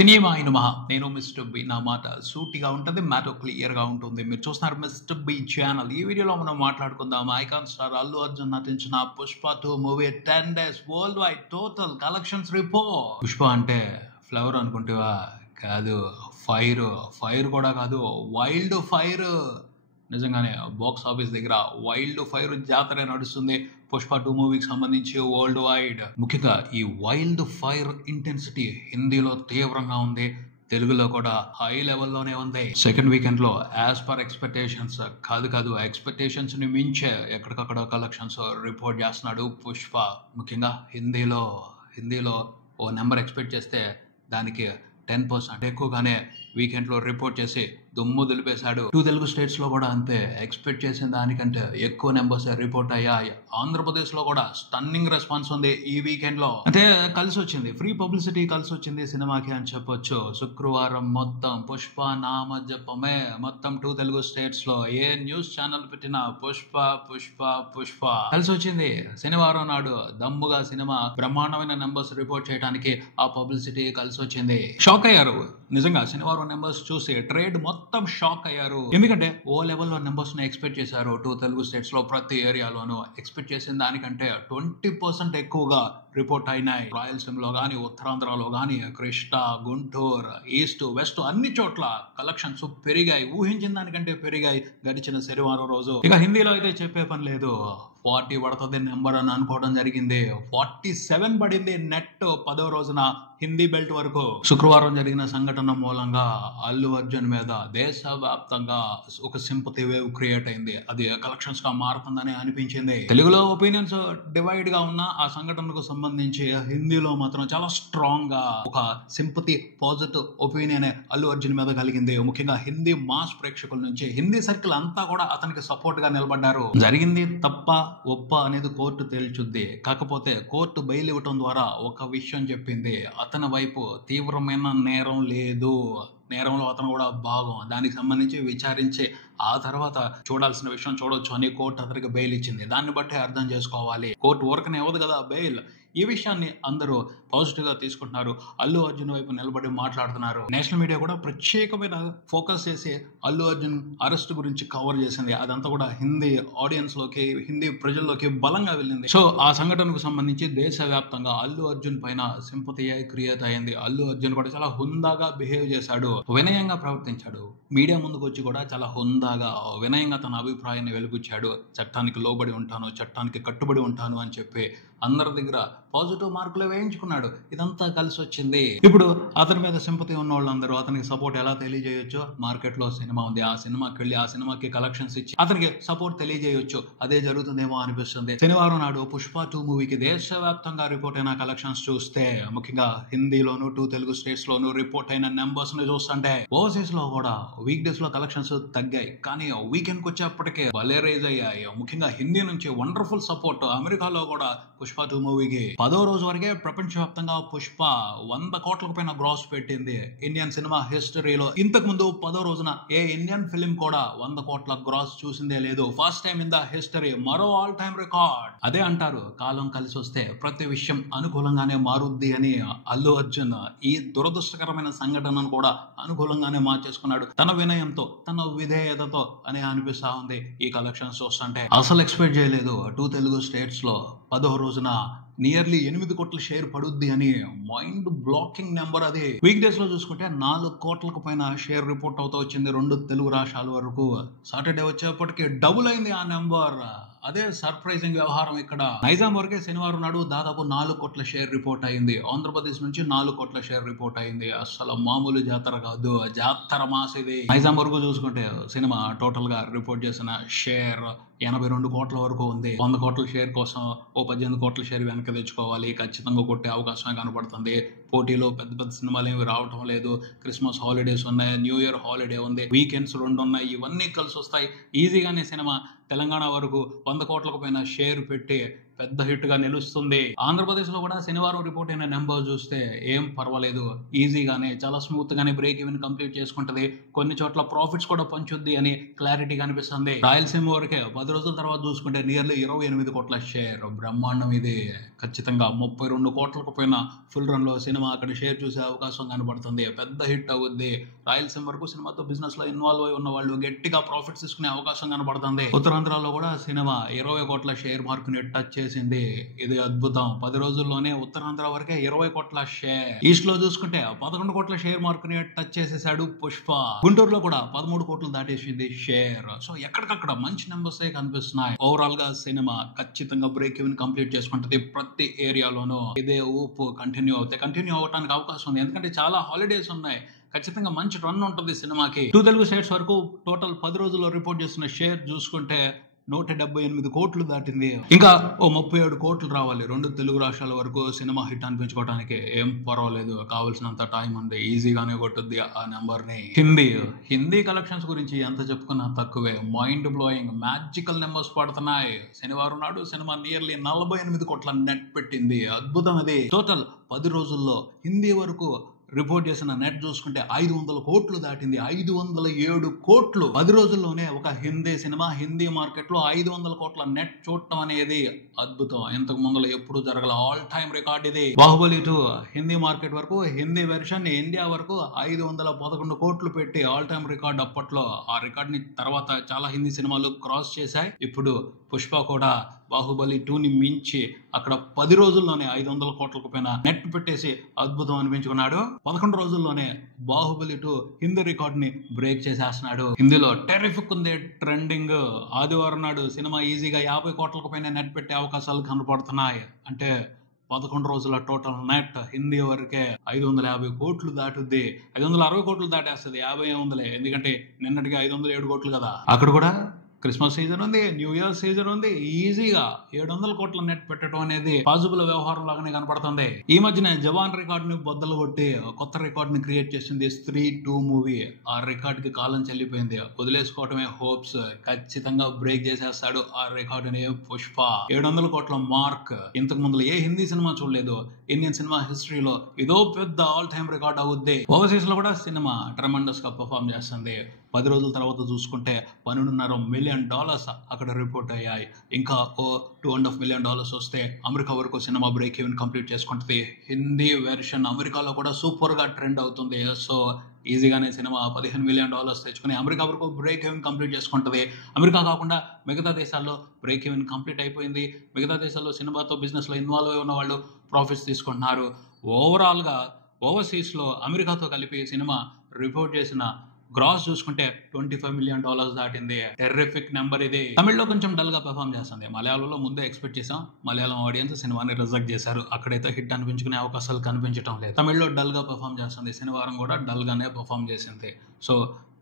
సినిమాయి నమః. నేను mister B. నా మాట సూటిగా ఉంటుంది, మ్యాటర్ క్లియర్‌గా ఉంటుంది. మీరు చూస్తున్నారు మిస్టర్ బి ఛానల్. ఈ వీడియోలో మనం మాట్లాడుకుందాం ఐకాన్ స్టార్ అల్లు అర్జున్ నటించిన 'Pushpa 2' movie 10 days world wide total collections report. 'Pushpa' అంటే ఫ్లవర్ అనుకుంటివా? కాదు, ఫైర్. ఫైర్ కూడా కాదు, వైల్డ్ ఫైర్. నిజంగానే బాక్స్ ఆఫీస్ దగ్గర వైల్డ్ ఫైర్ జాతర నడుస్తుంది 'పుష్ప 2' మూవీకి సంబంధించి వరల్డ్ వైడ్. ముఖ్యంగా ఈ వైల్డ్ ఫైర్ ఇంటెన్సిటీ హిందీలో తీవ్రంగా ఉంది, తెలుగులో కూడా హై లెవెల్లోనే ఉంది. సెకండ్ వీకెండ్ లో యాజ్ పర్ ఎక్స్పెక్టేషన్స్ కాదు ఎక్స్పెక్టేషన్స్ ని మించే ఎక్కడికక్కడ కలెక్షన్స్ రిపోర్ట్ చేస్తున్నాడు 'పుష్ప'. ముఖ్యంగా హిందీలో ఓ నెంబర్ ఎక్స్పెక్ట్ చేస్తే దానికి 10% ఎక్కువగానే వీకెండ్ లో రిపోర్ట్ చేసి దుమ్ము దులిపేశాడు. 2 తెలుగు స్టేట్స్ లో కూడా అంతే, ఎక్స్పెక్ట్ చేసిన దానికంటే ఎక్కువ నెంబర్స్ రిపోర్ట్ అయ్యాయి. ఆంధ్రప్రదేశ్ లో కూడా స్టన్నింగ్ రెస్పాన్స్ ఉంది ఈ వీకెండ్ లో. అంటే కలిసి వచ్చింది, ఫ్రీ పబ్లిసిటీ కలిసి వచ్చింది సినిమాకి అని చెప్పొచ్చు. శుక్రవారం మొత్తం 'పుష్ప' నామ జపమే. మొత్తం 2 తెలుగు స్టేట్స్ లో ఏ న్యూస్ ఛానల్ పెట్టినా పుష్ప కలిసి వచ్చింది. శనివారం నాడు దమ్ముగా సినిమా బ్రహ్మాండమైన నెంబర్స్ రిపోర్ట్ చేయడానికి ఆ పబ్లిసిటీ కలిసి వచ్చింది. షాక్ అయ్యారు నిజంగా శనివారం నెంబర్స్ చూసి, ట్రేడ్ మొత్తం షాక్ అయ్యారు. ఎందుకంటే ఓ లెవెల్లో నెంబర్స్ ని ఎక్స్పెక్ట్ చేశారు 2 తెలుగు స్టేట్స్ లో. ప్రతి ఏరియాలోనూ ఎక్స్పెక్ట్ చేసిన దానికంటే 20% ఎక్కువగా రిపోర్ట్ అయినాయి. రాయలసీమలో గానీ, ఉత్తరాంధ్రలో గానీ, కృష్ణా, గుంటూరు, ఈస్ట్, వెస్ట్ అన్ని చోట్ల కలెక్షన్స్ పెరిగాయి. ఊహించిన దానికంటే పెరిగాయి గడిచిన శనివారం రోజు. ఇక హిందీలో అయితే చెప్పే పని లేదు, 40 పడుతుంది నెంబర్ అని అనుకోవడం జరిగింది. 47 పడింది నెట్ 10వ రోజున హిందీ బెల్ట్ వరకు. శుక్రవారం జరిగిన సంఘటన మూలంగా అల్లు అర్జున్ మీద దేశవ్యాప్తంగా ఒక సింపతి వేవ్ క్రియేట్ అయింది. అది కలెక్షన్స్ గా మారుతుందని అనిపించింది. తెలుగులో ఒపీనియన్స్ డివైడ్ గా ఉన్న ఆ సంఘటనకు సంబంధించి హిందీలో మాత్రం చాలా స్ట్రాంగ్ గా ఒక sympathy positive opinion Allu Arjun మీద కలిగింది. ముఖ్యంగా హిందీ మాస్ ప్రేక్షకుల నుంచి, హిందీ సర్కిల్ అంతా కూడా అతనికి సపోర్ట్ గా నిలబడ్డారు. జరిగింది తప్ప ఒప్ప అనేది కోర్టు తేల్చుద్ది. కాకపోతే కోర్టు బెయిల్ ఇవ్వటం ద్వారా ఒక విషయం చెప్పింది, అతని వైపు తీవ్రమైన నేరం లేదు, నేరంలో అతను కూడా భాగం, దానికి సంబంధించి విచారించి ఆ తర్వాత చూడాల్సిన విషయం చూడొచ్చు అని కోర్టు అతనికి బెయిల్ ఇచ్చింది. దాన్ని బట్టి అర్థం చేసుకోవాలి, కోర్టు ఊరకనే ఇవ్వదు కదా బెయిల్. ఈ విషయాన్ని అందరూ పాజిటివ్ గా తీసుకుంటున్నారు, అల్లు అర్జున్ వైపు నిలబడి మాట్లాడుతున్నారు. నేషనల్ మీడియా కూడా ప్రత్యేకమైన ఫోకస్ చేసి అల్లు అర్జున్ అరెస్ట్ గురించి కవర్ చేసింది. అదంతా కూడా హిందీ ఆడియన్స్ లోకి, హిందీ ప్రజల్లోకి బలంగా వెళ్ళింది. సో ఆ సంఘటనకు సంబంధించి దేశవ్యాప్తంగా అల్లు అర్జున్ పైన సింపతి క్రియేట్ అయింది. అల్లు అర్జున్ కూడా చాలా హుందాగా బిహేవ్ చేశాడు, వినయంగా ప్రవర్తించాడు. మీడియా ముందుకు వచ్చి కూడా చాలా హుందాగా వినయంగా తన అభిప్రాయాన్ని వెలుగుచ్చాడు. చట్టానికి లోబడి ఉంటాను, చట్టానికి కట్టుబడి ఉంటాను అని చెప్పి అందరి దగ్గర పాజిటివ్ మార్కులు వేయించుకున్నాడు. ఇదంతా కలిసి వచ్చింది. ఇప్పుడు అతని మీద సింపతి ఉన్న వాళ్ళందరూ అతనికి సపోర్ట్ ఎలా తెలియజేయొచ్చు? మార్కెట్ లో సినిమా ఉంది, ఆ సినిమాకి వెళ్ళి ఆ సినిమాకి కలెక్షన్స్ ఇచ్చి అతనికి సపోర్ట్ తెలియజేయొచ్చు. అదే జరుగుతుందేమో అనిపిస్తుంది. శనివారం నాడు 'పుష్ప 2' మూవీకి దేశవ్యాప్తంగా రిపోర్ట్ అయిన కలెక్షన్స్ చూస్తే, ముఖ్యంగా హిందీలోను 2 తెలుగు స్టేట్స్ లోను రిపోర్ట్ అయిన నెంబర్స్ ని చూస్తుంటే, ఓవర్సీస్ లో కూడా వీక్ డేస్ లో కలెక్షన్స్ తగ్గాయి, కానీ వీకెండ్ కి వచ్చేప్పటికే భలే రైజ్ అయ్యాయి. ముఖ్యంగా హిందీ నుంచి వండర్ఫుల్ సపోర్ట్. అమెరికాలో కూడా 'పుష్ప 2' మూవీకి 10వ రోజు వరకే ప్రపంచవ్యాప్తంగా 'పుష్ప' 100 కోట్లకు పైన గ్రాస్ పెట్టింది ఇండియన్ సినిమా హిస్టరీలో. ఇంతకు ముందు 10వ రోజున ఏ ఇండియన్ ఫిల్మ్ కూడా 100 కోట్ల గ్రాస్ చూసిందే లేదు. First time in the history, మరో ఆల్ టైమ్ రికార్డ్. అదే అంటారు, కాలం కలిసి వస్తే ప్రతి విషయం అనుకూలంగానే మారుద్ది అని. అల్లు అర్జున్ ఈ దురదృష్టకరమైన సంఘటనను కూడా అనుకూలంగానే మార్చేసుకున్నాడు, తన వినయంతో, తన విధేయతతో అని అనిపిస్తా ఉంది. ఈ కలెక్షన్స్ చూస్తుంటే అసలు ఎక్స్పెక్ట్ చేయలేదు 2 తెలుగు స్టేట్స్ లో 10వ రోజున నియర్లీ 8 కోట్ల షేర్ పడుద్ది అని. మైండ్ బ్లాకింగ్ నెంబర్ అది. వీక్ డేస్ లో చూసుకుంటే 4 కోట్లకు పైన షేర్ రిపోర్ట్ అవుతూ వచ్చింది 2 తెలుగు రాష్ట్రాల వరకు. సాటర్డే వచ్చేప్పటికి డబుల్ అయింది ఆ నెంబర్. అదే సర్ప్రైజింగ్ వ్యవహారం ఇక్కడ. నైజాం వరకే శనివారం నాడు దాదాపు 4 కోట్ల షేర్ రిపోర్ట్ అయింది. ఆంధ్రప్రదేశ్ నుంచి 4 కోట్ల షేర్ రిపోర్ట్ అయింది. అసలు మామూలు జాతర కాదు, జాతర మాస్ ఇది. నైజాం వరకు చూసుకుంటే సినిమా టోటల్ గా రిపోర్ట్ చేసిన షేర్ 82 కోట్ల వరకు ఉంది. 100 కోట్ల షేర్ కోసం ఓ 18 కోట్ల షేర్ వెనక్కి తెచ్చుకోవాలి. ఖచ్చితంగా కొట్టే అవకాశమే కనపడుతుంది. పోటీలో పెద్ద పెద్ద సినిమాలు ఏమి రావటం లేదు. క్రిస్మస్ హాలిడేస్ ఉన్నాయి, న్యూ ఇయర్ హాలిడే ఉంది, వీకెండ్స్ 2 ఉన్నాయి. ఇవన్నీ కలిసి వస్తాయి. ఈజీగానే సినిమా తెలంగాణ వరకు 100 కోట్లకు పైన షేర్ పెట్టి పెద్ద హిట్ గా నిలుస్తుంది. ఆంధ్రప్రదేశ్ లో కూడా శనివారం రిపోర్ట్ అయిన నెంబర్ చూస్తే ఏం పర్వాలేదు, ఈజీగానే చాలా స్మూత్ గానే బ్రేక్ ఈవెన్ కంప్లీట్ చేసుకుంటది. కొన్ని చోట్ల ప్రాఫిట్స్ కూడా పంచుద్ది అని క్లారిటీ కనిపిస్తుంది. రాయలసీమ వరకే 10 రోజుల తర్వాత చూసుకుంటే నియర్లీ 28 కోట్ల షేర్, బ్రహ్మాండం ఇది. ఖచ్చితంగా 32 కోట్లకు పోయిన ఫుల్ రన్ లో సినిమా అక్కడ షేర్ చూసే అవకాశం కనబడుతుంది. పెద్ద హిట్ అవుద్ది. రాయలసీమ వరకు సినిమాతో బిజినెస్ లో ఇన్వాల్వ్ అయి ఉన్న వాళ్ళు గట్టిగా ప్రాఫిట్స్ తీసుకునే అవకాశం కనబడుతుంది. ఉత్తరాంధ్రలో కూడా సినిమా 20 కోట్ల షేర్ మార్క్ ని టచ్ చేసింది. ఇది అద్భుతం. 10 రోజుల్లోనే ఉత్తరాంధ్ర వరకే 20 కోట్ల షేర్. ఈస్ట్ లో చూసుకుంటే 11 కోట్ల షేర్ మార్క్ ని టచ్ చేసేసాడు పుష్ప. గుంటూరులో కూడా 13 కోట్లు దాటేసింది షేర్. సో ఎక్కడికక్కడ మంచి నెంబర్స్ కనిపిస్తున్నాయి. ఓవరాల్ గా సినిమా ఖచ్చితంగా బ్రేక్ ఈవెన్ కంప్లీట్ చేసుకుంటది. ప్రతి ఏరియాలోనూ ఇదే ఊపు కంటిన్యూ అవడానికి అవకాశం ఉంది. ఎందుకంటే చాలా హాలిడేస్ ఉన్నాయి. ఖచ్చితంగా మంచి రన్ ఉంటుంది సినిమాకి. 2 తెలుగు స్టేట్స్ వరకు టోటల్ 10 రోజుల్లో రిపోర్ట్ చేస్తున్న షేర్ చూసుకుంటే 178 కోట్లు దాటింది. ఇంకా 37 కోట్లు రావాలి 2 తెలుగు రాష్ట్రాల వరకు సినిమా హిట్ అనిపించుకోవడానికి. ఏం పర్వాలేదు, కావాల్సినంత టైం ఉంది, ఈజీగానే కొట్టుద్ది ఆ నెంబర్ ని. హిందీ కలెక్షన్స్ గురించి ఎంత చెప్పుకున్నా తక్కువే. మైండ్ బ్లోయింగ్ మ్యాజికల్ నెంబర్స్ పడుతున్నాయి. శనివారం నాడు సినిమా నియర్లీ 48 కోట్ల నెట్ పెట్టింది. అద్భుతం అది. టోటల్ 10 రోజుల్లో హిందీ వరకు రిపోర్ట్ చేసిన నెట్ చూసుకుంటే 500 కోట్లు దాటింది. 507 కోట్లు 10 రోజుల్లోనే ఒక హిందీ సినిమా హిందీ మార్కెట్ లో 500 కోట్ల నెట్ చూడటం అనేది అద్భుతం. ఇంతకు ముందులో ఎప్పుడు జరగల ఆల్ టైమ్ రికార్డ్ ఇది. బాహుబలి 2 హిందీ మార్కెట్ వరకు, హిందీ వెర్షన్ ఇండియా వరకు 511 కోట్లు పెట్టి ఆల్ టైమ్ రికార్డ్ అప్పట్లో. ఆ రికార్డ్ ని తర్వాత చాలా హిందీ సినిమాలు క్రాస్ చేశాయి. ఇప్పుడు పుష్ప కూడా బాహుబలి 2 ని మించి అక్కడ 10 రోజుల్లోనే 500 కోట్లకు పైన నెట్ పెట్టేసి అద్భుతం అనిపించుకున్నాడు. 11 రోజుల్లోనే బాహుబలి 2 హిందీ రికార్డ్ ని బ్రేక్ చేసేస్తున్నాడు. హిందీలో టెరిఫిక్ ఉంది ట్రెండింగ్. ఆదివారం నాడు సినిమా ఈజీగా 50 కోట్లకు పైన నెట్ పెట్టే అవకాశాలు కనపడుతున్నాయి. అంటే 11 రోజుల టోటల్ నెట్ హిందీ వరకే 550 కోట్లు దాటుద్ది. 560 కోట్లు దాటేస్తుంది. 50 ఏముందిలే, ఎందుకంటే నిన్నటికి 507 కోట్లు కదా. అక్కడ కూడా క్రిస్మస్ సీజన్ ఉంది, న్యూ ఇయర్ సీజన్ ఉంది. ఈజీగా 700 కోట్ల నెట్ పెట్టడం అనేది పాజిబుల్ వ్యవహారం లాగానే కనపడుతుంది. ఈ మధ్యనే జవాన్ రికార్డ్ ని బద్దలు కొట్టి కొత్త రికార్డ్ ని క్రియేట్ చేసింది స్త్రీ 2 మూవీ. ఆ రికార్డ్ కి కాలం చెల్లిపోయింది. వదిలేసుకోవటమే హోప్స్. ఖచ్చితంగా బ్రేక్ చేసేస్తాడు ఆ రికార్డ్ ని పుష్ప. 700 కోట్ల మార్క్ ఇంతకు ముందు ఏ హిందీ సినిమా చూడలేదు. ఇండియన్ సినిమా హిస్టరీలో ఇదో పెద్ద ఆల్ టైమ్ రికార్డ్ అవుద్ది. ఓవర్సీస్ లో కూడా సినిమా ట్రెమెండస్ గా పర్ఫామ్ చేస్తుంది. 10 రోజుల తర్వాత చూసుకుంటే $12.5 మిలియన్ అక్కడ రిపోర్ట్ అయ్యాయి. ఇంకా $2.5 మిలియన్ వస్తే అమెరికా వరకు సినిమా బ్రేక్ ఈవెన్ కంప్లీట్ చేసుకుంటుంది. హిందీ వెర్షన్ అమెరికాలో కూడా సూపర్ గా ట్రెండ్ అవుతుంది. సో ఈజీగానే సినిమా $15 మిలియన్ తెచ్చుకుని అమెరికా వరకు బ్రేక్ ఈవెన్ కంప్లీట్ చేసుకుంటుంది. అమెరికా కాకుండా మిగతా దేశాల్లో బ్రేక్ ఈవెన్ కంప్లీట్ అయిపోయింది. మిగతా దేశాల్లో సినిమాతో బిజినెస్ లో ఇన్వాల్వ్ అయి ఉన్న వాళ్ళు ప్రాఫిట్స్ తీసుకుంటున్నారు. ఓవరాల్ గా ఓవర్సీస్ లో అమెరికాతో కలిపి సినిమా రిపోర్ట్ చేసిన గ్రాస్ చూసుకుంటే $25 మిలియన్ దాటింది. టెర్రిఫిక్ నెంబర్ ఇది. తమిళ్లో కొంచెం డల్ గా పెర్ఫామ్ చేస్తుంది. మలయాళంలో ముందే ఎక్స్పెక్ట్ చేసాం. మలయాళం ఆడియన్స్ సినిమాని రిజెక్ట్ చేశారు. అక్కడైతే హిట్ అనిపించుకునే అవకాశాలు కనిపించడం లేదు. తమిళ్లో డల్ గా పెర్ఫామ్ చేస్తుంది. శనివారం కూడా డల్ గానే పెర్ఫామ్ చేసింది. సో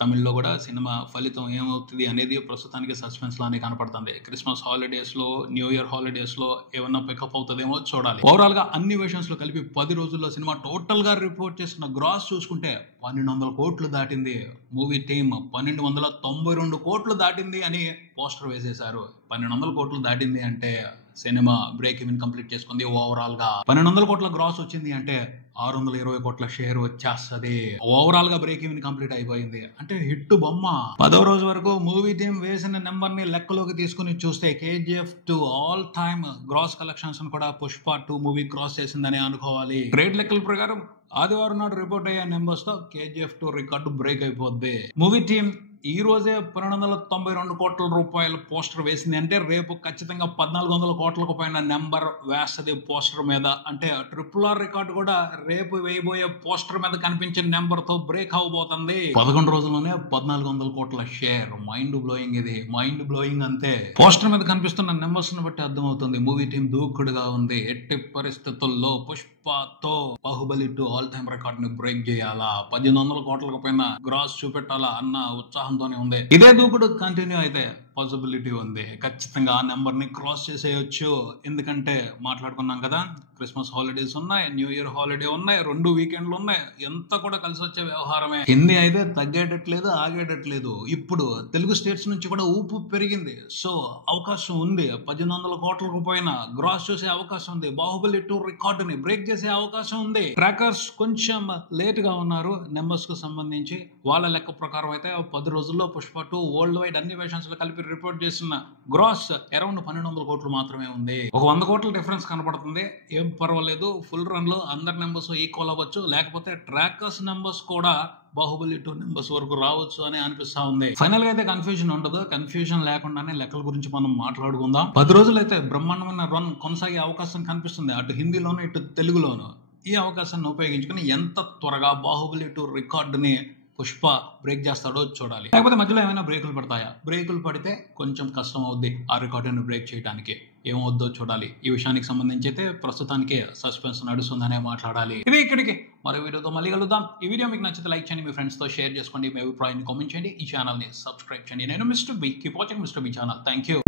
తమిళ్లో కూడా సినిమా ఫలితం ఏమవుతుంది అనేది ప్రస్తుతానికి సస్పెన్స్ లానే కనపడుతుంది. క్రిస్మస్ హాలిడేస్ లో, న్యూ ఇయర్ హాలిడేస్ లో ఏమన్నా పికప్ అవుతుందేమో చూడాలి. ఓవరాల్ గా అన్ని విషన్స్ లో కలిపి 10 రోజుల్లో సినిమా టోటల్ గా రిపోర్ట్ చేసిన గ్రాస్ చూసుకుంటే 1200 కోట్లు దాటింది. మూవీ టీమ్ 1292 కోట్లు దాటింది అని పోస్టర్ వేసేశారు. 1200 కోట్లు దాటింది అంటే సినిమా బ్రేక్ ఈవెన్ కంప్లీట్ చేసుకుంది. ఓవరాల్ గా 1200 కోట్ల గ్రాస్ వచ్చింది అంటే 620 కోట్ల షేర్ వచ్చేస్తుంది. ఓవరాల్ గా బ్రేక్ ఈవెన్ కంప్లీట్ అయిపోయింది అంటే హిట్ బొమ్మ. 10వ రోజు వరకు మూవీ టీం వేసిన నెంబర్ ని లెక్కలోకి తీసుకుని చూస్తే KGF 2 all time gross collections కూడా పుష్ప 2 మూవీ క్రాస్ చేసిందని అనుకోవాలి. ట్రేడ్ లెక్కల ప్రకారం ఆదివారం నాడు రిపోర్ట్ అయ్యే నెంబర్స్ తో KGF 2 రికార్డు బ్రేక్ అయిపోద్ది. మూవీ టీం ఈ రోజే 1292 కోట్ల రూపాయల పోస్టర్ వేసింది అంటే రేపు ఖచ్చితంగా 1400 కోట్లకు పైన నెంబర్ వేస్తుంది పోస్టర్ మీద. అంటే RRR రికార్డు కూడా రేపు వేయబోయే పోస్టర్ మీద కనిపించిన నెంబర్ తో బ్రేక్ అవబోతుంది. 11 రోజుల్లోనే 1400 కోట్ల షేర్. మైండ్ బ్లోయింగ్ ఇది. మైండ్ బ్లోయింగ్ అంతే. పోస్టర్ మీద కనిపిస్తున్న నెంబర్స్ ని బట్టి అర్థమవుతుంది మూవీ టీం దూకుడుగా ఉంది. ఎట్టి పరిస్థితుల్లో పుష్పతో బాహుబలి 2 ఆల్ టైమ్ రికార్డ్ ని బ్రేక్ చేయాలా, 1800 కోట్లకు పైన గ్రాస్ చూపెట్టాలా అన్న ఉత్సాహంతోనే ఉంది. ఇదే దూకుడు కంటిన్యూ అయితే పాసిబిలిటీ ఉంది. ఖచ్చితంగా ఆ నెంబర్ని క్రాస్ చేసేయచ్చు. ఎందుకంటే మాట్లాడుకున్నాం కదా, క్రిస్మస్ హాలిడేస్ ఉన్నాయి, న్యూ ఇయర్ హాలిడే ఉన్నాయి, 2 వీకెండ్లు ఉన్నాయి. ఎంత కూడా కలిసి వచ్చే వ్యవహారమే. హిందీ అయితే తగ్గేటట్లేదు, ఆగేటట్లేదు. ఇప్పుడు తెలుగు స్టేట్స్ నుంచి కూడా ఊపు పెరిగింది. సో అవకాశం ఉంది. 1800 కోట్లకు పైన గ్రాస్ చేసే అవకాశం ఉంది. బాహుబలి 2 రికార్డుని బ్రేక్ చేసే అవకాశం ఉంది. ట్రాకర్స్ కొంచెం లేట్ గా ఉన్నారు నెంబర్స్ కు సంబంధించి. వాళ్ళ లెక్క ప్రకారం అయితే 10 రోజుల్లో పుష్ప 2 వరల్డ్ వైడ్ అన్ని వెర్షన్స్ లో కలిపి రిపోర్ట్ చేసిన గ్రాస్ అరౌండ్ 1200 కోట్లు మాత్రమే ఉంది. ఒక 100 కోట్ల డిఫరెన్స్ కనపడుతుంది. ఏం పర్వాలేదు, ఫుల్ రన్ లో అందరి నెంబర్స్ ఈక్వల్ అవ్వచ్చు. లేకపోతే ట్రాకర్స్ నెంబర్స్ కూడా బాహుబలి 2 నెంబర్స్ వరకు రావచ్చు అని అనిపిస్తా ఉంది. ఫైనల్ గా అయితే కన్ఫ్యూజన్ ఉండదు. కన్ఫ్యూజన్ లేకుండానే లెక్కల గురించి మనం మాట్లాడుకుందాం. 10 రోజులు అయితే బ్రహ్మాండమైన రన్ కొనసాగే అవకాశం కనిపిస్తుంది, అటు హిందీలోను ఇటు తెలుగులోను. ఈ అవకాశాన్ని ఉపయోగించుకుని ఎంత త్వరగా బాహుబలి 2 రికార్డుని పుష్ప బ్రేక్ చేస్తాడో చూడాలి. లేకపోతే మధ్యలో ఏమైనా బ్రేకులు పడతాయా? బ్రేకులు పడితే కొంచెం కష్టం అవుద్ది ఆ రికార్డుని బ్రేక్ చేయడానికి. ఏమవుద్దో చూడాలి. ఈ విషయానికి సంబంధించి అయితే ప్రస్తుతానికి సస్పెన్స్ నడుస్తుందనే మాట్లాడాలి. ఇది ఇక్కడికి మరో వీడియోతో మళ్ళీ కలుద్దాం. ఈ వీడియో మీకు నచ్చితే లైక్ చేయండి, మీ ఫ్రెండ్స్ తో షేర్ చేసుకోండి, మీ అభిప్రాయాన్ని కామెంట్ చేయండి, ఈ ఛానల్ ని సబ్స్క్రైబ్ చేయండి. నేను mister B. Keep watching mister B channel. Thank you.